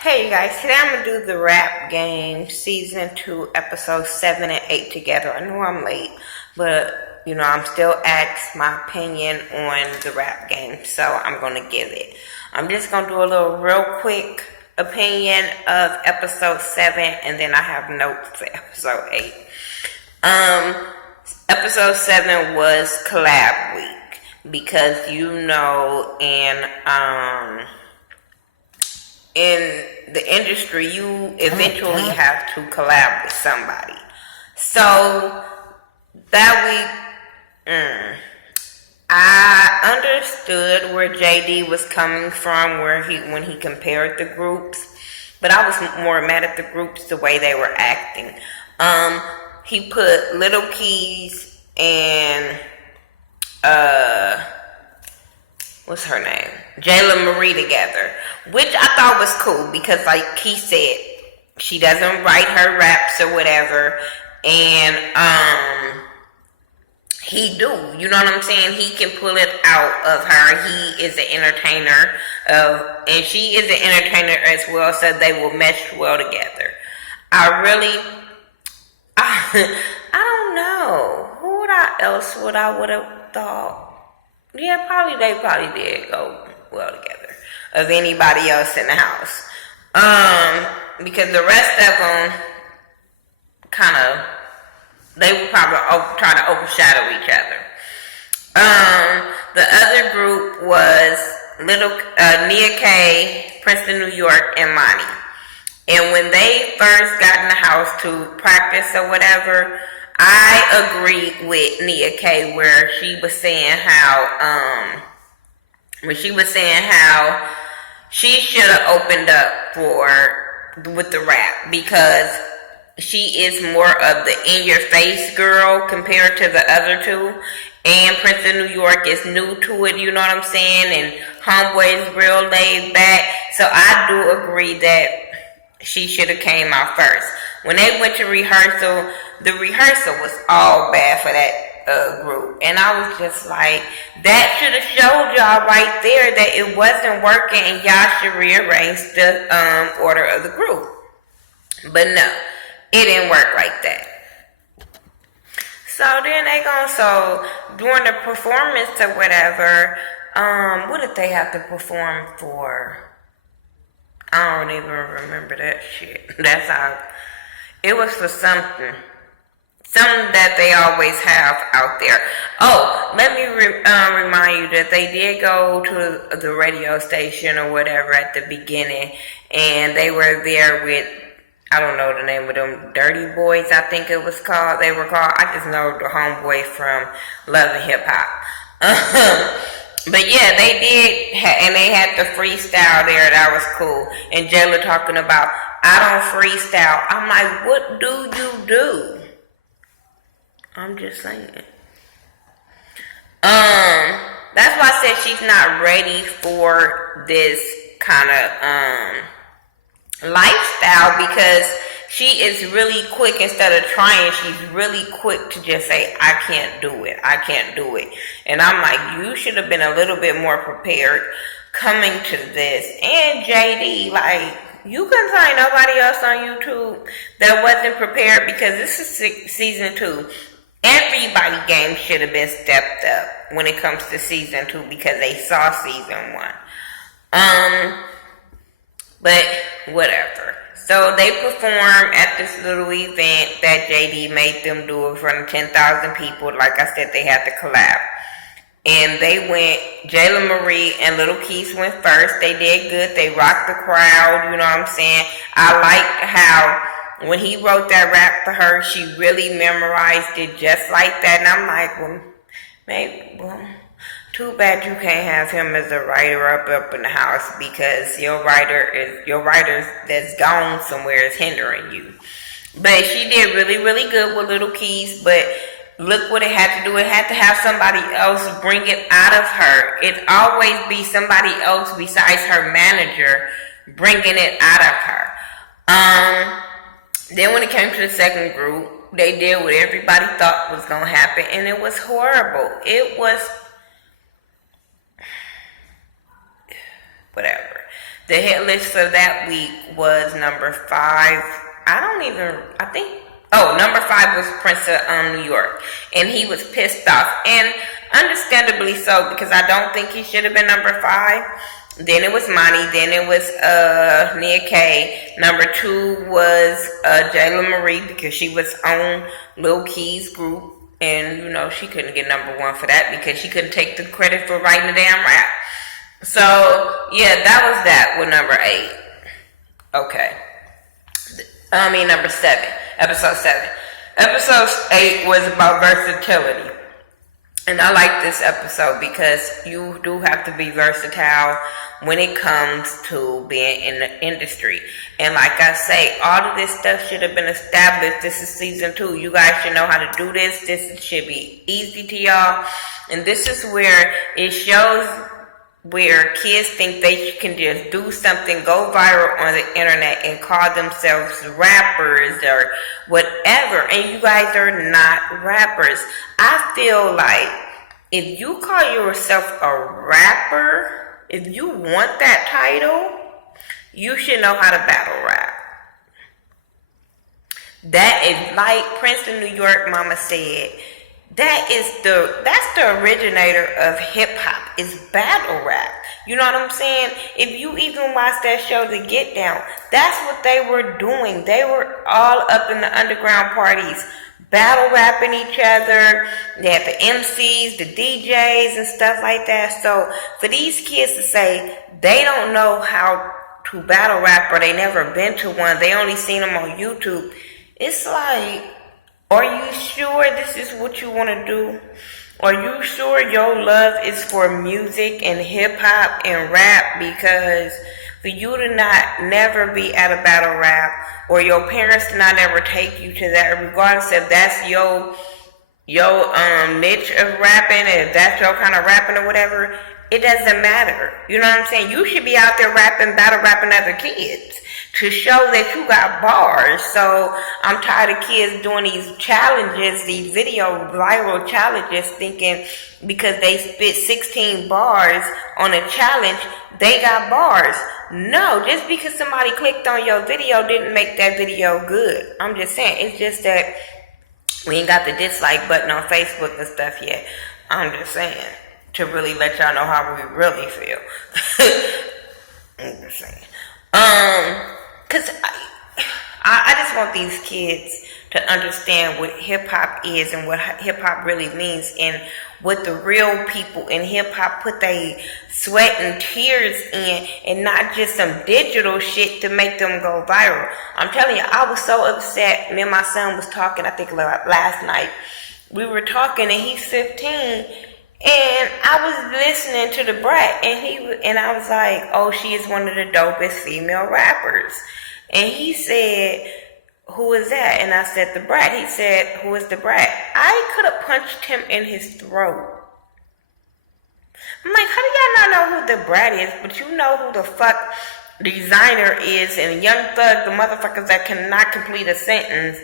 Hey you guys, today I'm gonna do the rap game season 2 episode 7 and 8 together. I know I'm late, but I'm still asked my opinion on the rap game, so I'm gonna give it. I'm just gonna do a little real quick opinion of episode 7, and then I have notes for episode 8. Um Episode 7 was collab week because in the industry, you eventually have to collab with somebody. So that week, I understood where JD was coming from, when he compared the groups, but I was more mad at the groups the way they were acting. He put Little Keys and what's her name? Jayla Marie together, which I thought was cool because, like he said, she doesn't write her raps or whatever, and he do. You know what I'm saying? He can pull it out of her. He is an entertainer, and she is an entertainer as well, so they will mesh well together. I don't know else would have thought. Yeah, they probably did go well together of anybody else in the house. Because the rest of them they were probably trying to overshadow each other. The other group was Nia K, Princeton, New York, and Monty. And when they first got in the house to practice or whatever, I agreed with Nia K where she was saying how she should have opened up with the rap because she is more of the in your face girl compared to the other two. And Princeton, New York is new to it, you know what I'm saying? And Homeboy is real laid back. So I do agree that she should have came out first. When they went to rehearsal, the rehearsal was all bad for that group. And I was just like, that should have showed y'all right there that it wasn't working and y'all should rearrange the order of the group. But no, it didn't work like that. So then during the performance or whatever, what did they have to perform for? I don't even remember that shit. That's how. It was for something that they always have out there. Oh, let me remind you that they did go to the radio station or whatever at the beginning, and they were there with, I don't know the name of them, Dirty Boys, I think it was called. They were called. I just know the Homeboy from Love and Hip Hop. But yeah, they did, and they had the freestyle there. That was cool. And Jayla talking about, I don't freestyle. I'm like, what do you do? I'm just saying. That's why I said she's not ready for this kind of lifestyle, because she is really quick. Instead of trying, she's really quick to just say, I can't do it. And I'm like, you should have been a little bit more prepared coming to this. And JD, like, you couldn't find nobody else on YouTube that wasn't prepared, because this is season 2. Everybody game should have been stepped up when it comes to season 2 because they saw season 1. But whatever. So they performed at this little event that JD made them do in front of 10,000 people. Like I said, they had to collab. And they went, Jayla Marie and Little Keys went first. They did good. They rocked the crowd, you know what I'm saying? I liked how when he wrote that rap for her, she really memorized it just like that. And I'm like, well, too bad you can't have him as a writer up in the house, because your writer that's gone somewhere is hindering you. But she did really, really good with Little Keys, but look what it had to do. It had to have somebody else bring it out of her. It always be somebody else besides her manager bringing it out of her. Then when it came to the second group, they did what everybody thought was going to happen, and it was horrible. It was whatever. The hit list for that week was number 5. Number 5 was Prince of New York. And he was pissed off. And understandably so, because I don't think he should have been number 5. Then it was Monty. Then it was Nia K. Number 2 was Jayla Marie, because she was on Lil Key's group. And, you know, she couldn't get number 1 for that because she couldn't take the credit for writing the damn rap. So, yeah, that was that with number 8. Okay. Number 7. Episode 7. Episode 8 was about versatility. And I like this episode because you do have to be versatile when it comes to being in the industry. And like I say, all of this stuff should have been established. This is season 2. You guys should know how to do this. This should be easy to y'all. And this is where it shows where kids think they can just do something, go viral on the internet and call themselves rappers or whatever. And you guys are not rappers. I feel like if you call yourself a rapper, if you want that title, you should know how to battle rap. That is like Prince of New York Mama said. That's the originator of hip hop, is battle rap. You know what I'm saying? If you even watch that show, The Get Down, that's what they were doing. They were all up in the underground parties, battle rapping each other. They had the MCs, the DJs, and stuff like that. So for these kids to say they don't know how to battle rap or they never been to one, they only seen them on YouTube, it's like, are you sure this is what you want to do? Are you sure your love is for music and hip-hop and rap? Because for you to never be at a battle rap, or your parents to not ever take you to that, regardless if that's your niche of rapping, if that's your kind of rapping or whatever, it doesn't matter. You know what I'm saying? You should be out there battle rapping other kids to show that you got bars. So I'm tired of kids doing these challenges, these video viral challenges, thinking because they spit 16 bars on a challenge, they got bars. No, just because somebody clicked on your video didn't make that video good. I'm just saying, it's just that we ain't got the dislike button on Facebook and stuff yet. I'm just saying, to really let y'all know how we really feel. I'm just saying. Because I just want these kids to understand what hip-hop is and what hip-hop really means, and what the real people in hip-hop put their sweat and tears in, and not just some digital shit to make them go viral. I'm telling you, I was so upset. Me and my son was talking, I think last night. We were talking, and he's 15, and I was listening to The Brat, and I was like, oh, she is one of the dopest female rappers. And he said, who is that? And I said, The Brat. He said, who is The Brat? I could have punched him in his throat. I'm like, how do y'all not know who The Brat is, but you know who the fuck Designer is, and Young Thug, the motherfuckers that cannot complete a sentence,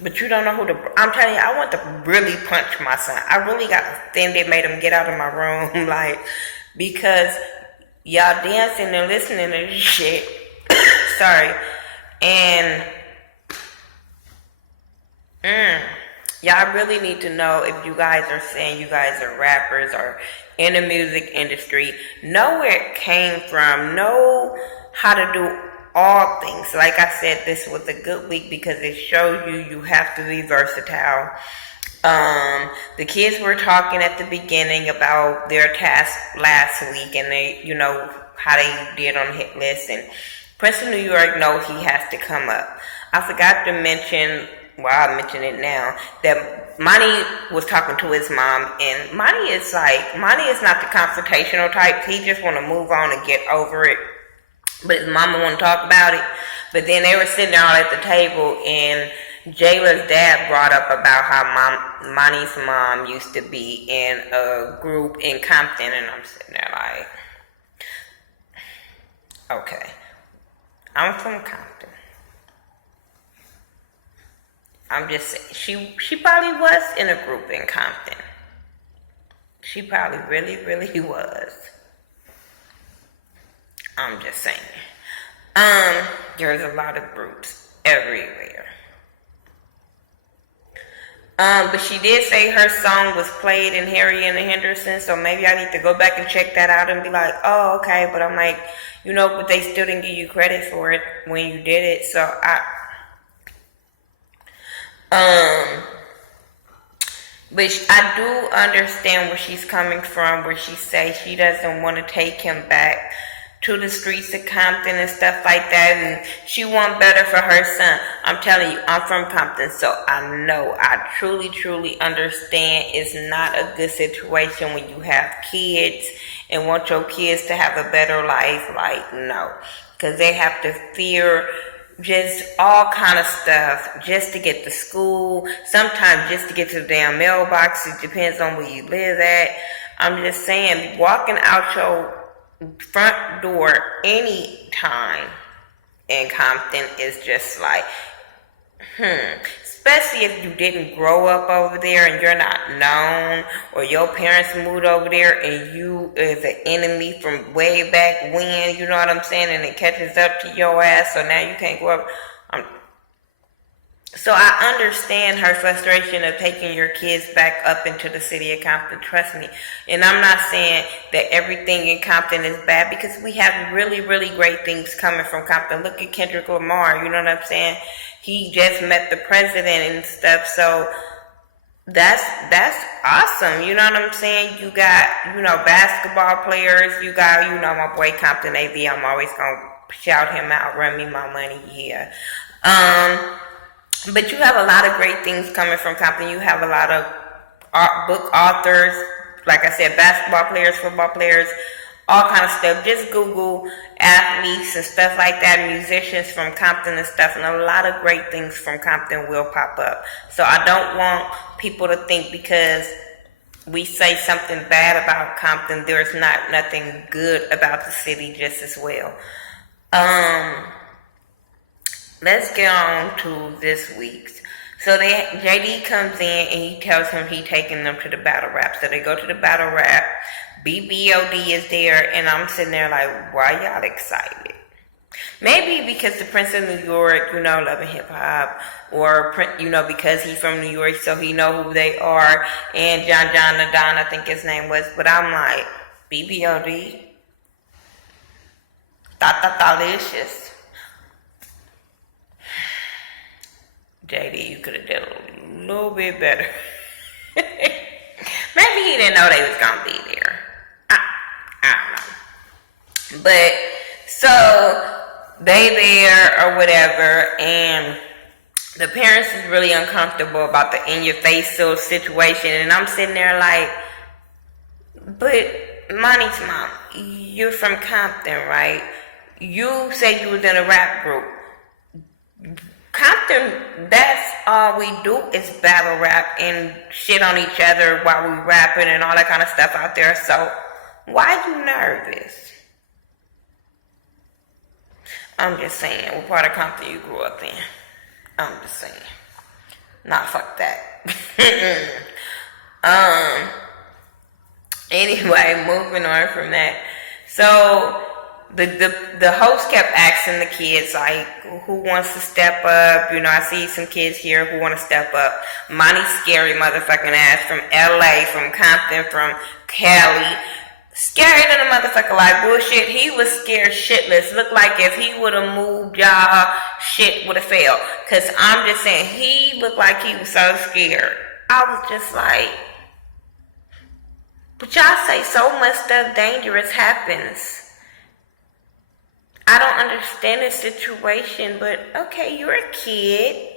but you don't know who I'm telling you, I want to really punch my son. I really got offended, made him get out of my room, like, because y'all dancing and listening to this shit. Sorry. And y'all really need to know, if you guys are saying you guys are rappers or in the music industry, know where it came from, know how to do all things. Like I said, this was a good week because it shows you have to be versatile. The kids were talking at the beginning about their task last week, and they, you know, how they did on the hit list, and Prince of New York knows he has to come up. I forgot to mention, well, I'll mention it now, that Monty was talking to his mom, and Monty is not the confrontational type. He just want to move on and get over it. But his mama want to talk about it. But then they were sitting there all at the table, and Jayla's dad brought up about how Monty's mom used to be in a group in Compton, and I'm sitting there like, okay, I'm from Compton. I'm just saying, she probably was in a group in Compton. She probably really, really was. I'm just saying. There's a lot of groups everywhere. But she did say her song was played in Harry and the Hendersons, so maybe I need to go back and check that out and be like, oh, okay. But I'm like, but they still didn't give you credit for it when you did it. So but I do understand where she's coming from, where she says she doesn't want to take him back to the streets of Compton and stuff like that, and she wants better for her son. I'm telling you, I'm from Compton, so I truly understand it's not a good situation when you have kids and want your kids to have a better life. Like, no, because they have to fear just all kind of stuff just to get to school, sometimes just to get to the damn mailbox. It depends on where you live at. I'm just saying, walking out your front door any time in Compton is just like, especially if you didn't grow up over there and you're not known, or your parents moved over there and you is an enemy from way back when, you know what I'm saying, and it catches up to your ass, so now you can't go up. So I understand her frustration of taking your kids back up into the city of Compton, trust me. And I'm not saying that everything in Compton is bad, because we have really great things coming from Compton. Look at Kendrick Lamar, you know what I'm saying? He just met the president and stuff, so that's awesome, you know what I'm saying? You got, basketball players, you got, my boy Compton AV, I'm always gonna shout him out, run me my money, yeah. But you have a lot of great things coming from Compton. You have a lot of book authors, like I said, basketball players, football players, all kind of stuff. Just Google athletes and stuff like that, musicians from Compton and stuff, and a lot of great things from Compton will pop up. So I don't want people to think because we say something bad about Compton, there's nothing good about the city just as well. Let's get on to this week's. So JD comes in and he tells him he taking them to the battle rap. So they go to the battle rap. BBOD is there, and I'm sitting there like, why y'all excited? Maybe because the Prince of New York, loving hip hop, or because he's from New York, so he know who they are. And John the Don, I think his name was. But I'm like, BBOD, delicious. JD, you could have done a little bit better. Maybe he didn't know they was gonna be there. I don't know. But so they there or whatever, and the parents is really uncomfortable about the in your face sort of situation, and I'm sitting there like, but Monty's mom, you're from Compton, right? You said you was in a rap group. Compton, that's all we do is battle rap and shit on each other while we rapping and all that kind of stuff out there. So, why you nervous? I'm just saying, what part of Compton you grew up in? I'm just saying. Nah, fuck that. Anyway, moving on from that. So, the host kept asking the kids, like, who wants to step up? I see some kids here who want to step up. Monty's scary motherfucking ass from LA, from Compton, from Cali. Scary than a motherfucker, like bullshit. He was scared shitless. Looked like if he would have moved, y'all, shit would have failed. Because I'm just saying, he looked like he was so scared. I was just like, but y'all say so much stuff dangerous happens. I don't understand the situation, but okay, you're a kid.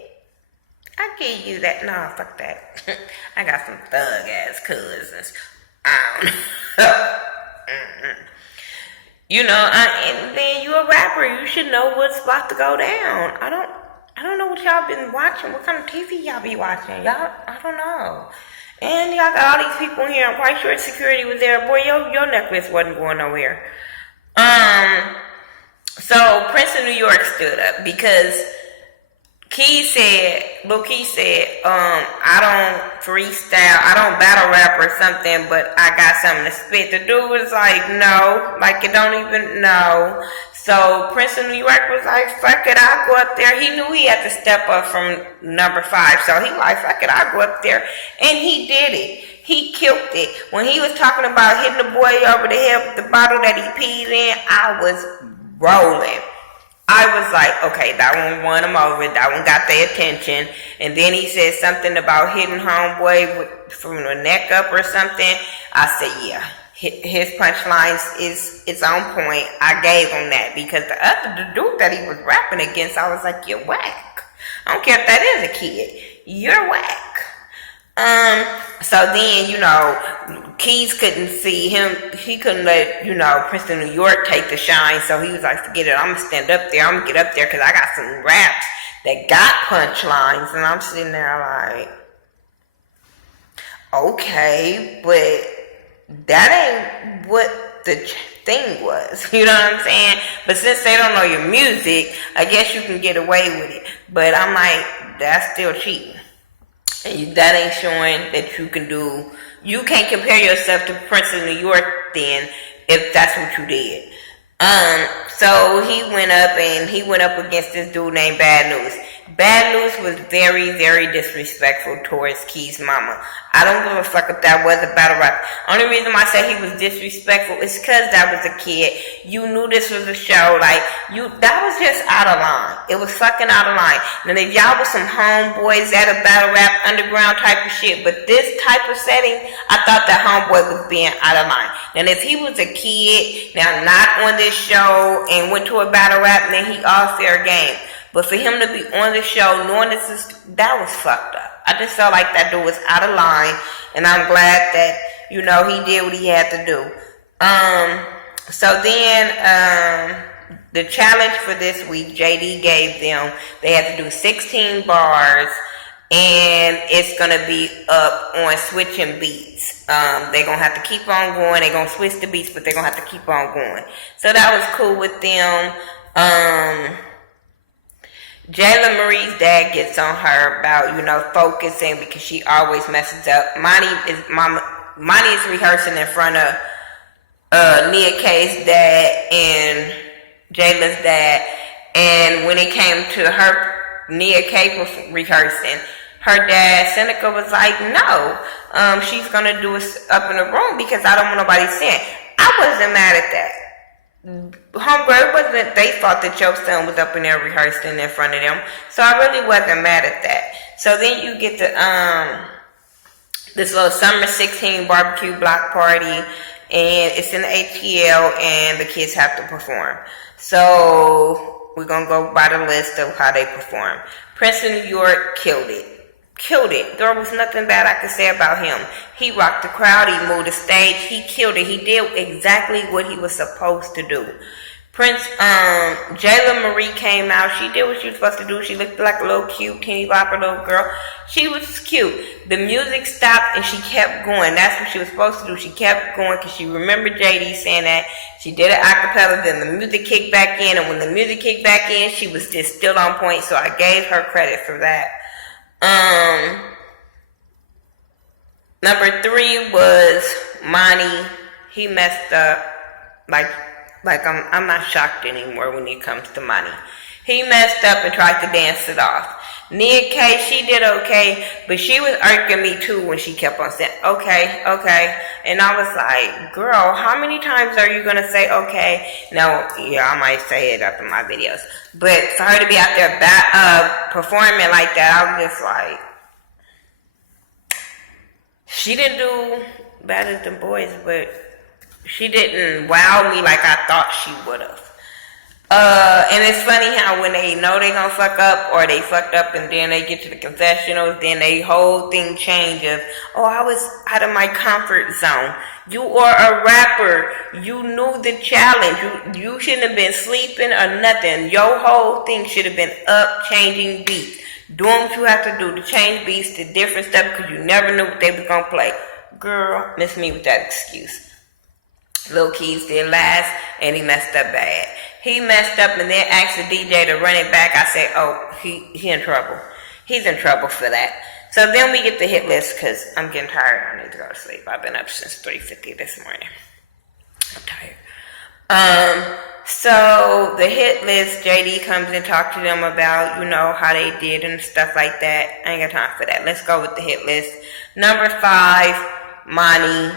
I give you that. Nah, fuck that. I got some thug ass cousins. And then you a rapper. You should know what's about to go down. I don't know what y'all been watching. What kind of TV y'all be watching? Y'all, I don't know. And y'all got all these people here. I'm quite sure security was there. Boy, your necklace wasn't going nowhere. So Prince of New York stood up because Lil Key said, I don't freestyle, I don't battle rap or something, but I got something to spit. The dude was like, no, like you don't even know. So Prince of New York was like, fuck it, I'll go up there. He knew he had to step up from number 5, so he like, fuck it, I'll go up there. And he did it. He killed it. When he was talking about hitting the boy over the head with the bottle that he peed in, I was rolling. I was like, okay, that one won him over. That one got their attention. And then he said something about hitting homeboy from the neck up or something. I said, yeah, his punchlines is on point. I gave him that because the dude that he was rapping against, I was like, you're whack. I don't care if that is a kid. You're whack. So then, Keys couldn't see him. He couldn't let, Prince of New York take the shine. So he was like, forget it. I'm going to stand up there. I'm going to get up there because I got some raps that got punchlines. And I'm sitting there like, okay, but that ain't what the thing was. You know what I'm saying? But since they don't know your music, I guess you can get away with it. But I'm like, that's still cheating. That ain't showing that you can do. You can't compare yourself to Prince of New York then, if that's what you did. So he went up against this dude named Bad News. Bad News was very, very disrespectful towards Key's mama. I don't give a fuck if that was a battle rap. Only reason why I say he was disrespectful is because that was a kid. You knew this was a show. That was just out of line. It was fucking out of line. And if y'all was some homeboys at a battle rap, underground type of shit, but this type of setting, I thought that homeboy was being out of line. And if he was a kid, now not on this show, and went to a battle rap, then he all fair game. But for him to be on the show, knowing that was fucked up. I just felt like that dude was out of line, and I'm glad that, he did what he had to do. So then, the challenge for this week, JD gave them, they had to do 16 bars, and it's going to be up on switching beats. They're going to have to keep on going. They're going to switch the beats, but they're going to have to keep on going. So that was cool with them. Jayla Marie's dad gets on her about, focusing because she always messes up. Monty is rehearsing in front of Nia K's dad and Jayla's dad. And when it came to her, Nia K rehearsing, her dad, Seneca, was like, no, she's going to do it up in the room because I don't want nobody seeing. I wasn't mad at that. Homegirl, they thought that your son was up in there rehearsing in front of them. So I really wasn't mad at that. So then you get to this little summer 16 barbecue block party, and it's in the ATL, and the kids have to perform. So we're going to go by the list of how they perform. Prince of New York killed it. There was nothing bad I could say about him. He rocked the crowd. He moved the stage. He killed it. He did exactly what he was supposed to do. Jayla Marie came out. She did what she was supposed to do. She looked like a little cute Kenny Bopper little girl. She was cute. The music stopped and she kept going. That's what she was supposed to do. She kept going because she remembered JD saying that. She did an acapella. Then the music kicked back in. And when the music kicked back in, she was just still on point. So I gave her credit for that. Number 3 was Monty. He messed up. Like I'm not shocked anymore when it comes to Monty. He messed up and tried to dance it off. Nia K, she did okay, but she was irking me too when she kept on saying, okay. And I was like, girl, how many times are you going to say okay? Now, yeah, I might say it up in my videos. But for her to be out there performing like that, I was just like, she didn't do better than boys, but she didn't wow me like I thought she would have. And it's funny how when they know they gonna fuck up, or they fucked up and then they get to the confessionals, then they whole thing changes. Oh, I was out of my comfort zone. You are a rapper. You knew the challenge. You shouldn't have been sleeping or nothing. Your whole thing should have been up, changing beats. Doing what you have to do to change beats to different stuff because you never knew what they was gonna play. Girl, miss me with that excuse. Lil Keys did last, and he messed up bad. He messed up and then asked the DJ to run it back. I said, oh, he in trouble. He's in trouble for that. So then we get the hit list because I'm getting tired. I need to go to sleep. I've been up since 3:50 this morning. I'm tired. So the hit list, JD comes and talks to them about, how they did and stuff like that. I ain't got time for that. Let's go with the hit list. Number 5, Monty.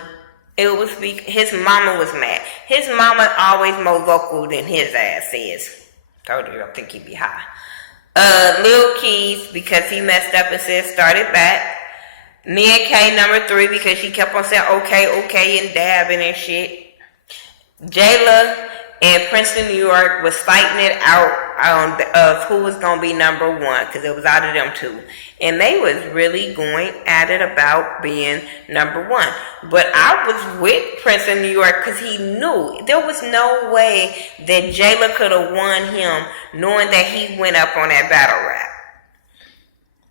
His mama was mad. His mama always more vocal than his ass is. Told you, I think he'd be high. Lil Keys, because he messed up and said start it back. Nia K, number 3, because she kept on saying okay and dabbing and shit. Jayla and Princeton, New York was fighting it out of who was going to be number 1, because it was out of them 2. And they was really going at it about being number 1. But I was with Princeton, New York, because he knew. There was no way that Jayla could have won him knowing that he went up on that battle rap.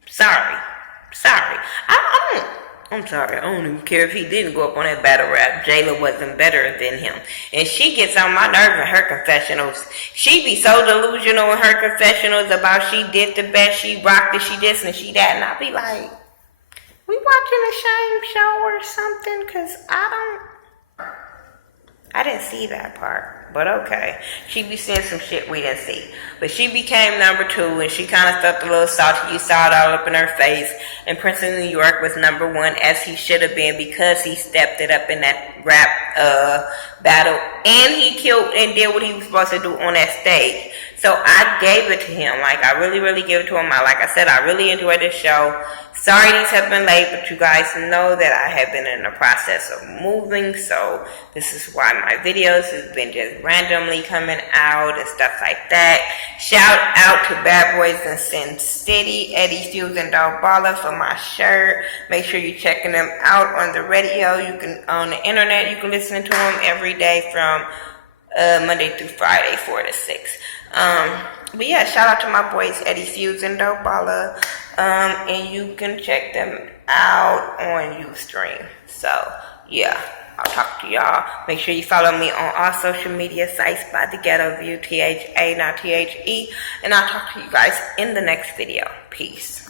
Sorry. I'm sorry. I don't even care if he didn't go up on that battle rap. Jayla wasn't better than him. And she gets on my nerves in her confessionals. She be so delusional in her confessionals about she did the best, she rocked it, she this and she that. And I be like, we watching the same show or something? Because I didn't see that part. But okay. She be seeing some shit we didn't see. But she became number 2 and she kind of felt a little salty. You saw it all up in her face. And Princeton, New York was number 1 as he should have been because he stepped it up in that rap battle. And he killed and did what he was supposed to do on that stage. So I gave it to him. Like, I really, really gave it to him. Like I said, I really enjoyed this show. Sorry these have been late, but you guys know that I have been in the process of moving. So this is why my videos have been just randomly coming out and stuff like that. Shout out to Bad Boys in Sin City, Eddie Fuse and Dog Baller for my shirt. Make sure you're checking them out on the radio. You can on the internet. You can listen to them every day from Monday through Friday, 4 to 6. But yeah, shout out to my boys Eddie Fuse and Dog Baller. And you can check them out on Ustream. So yeah. I'll talk to y'all. Make sure you follow me on all social media sites by The Ghetto View, THA, not THE. And I'll talk to you guys in the next video. Peace.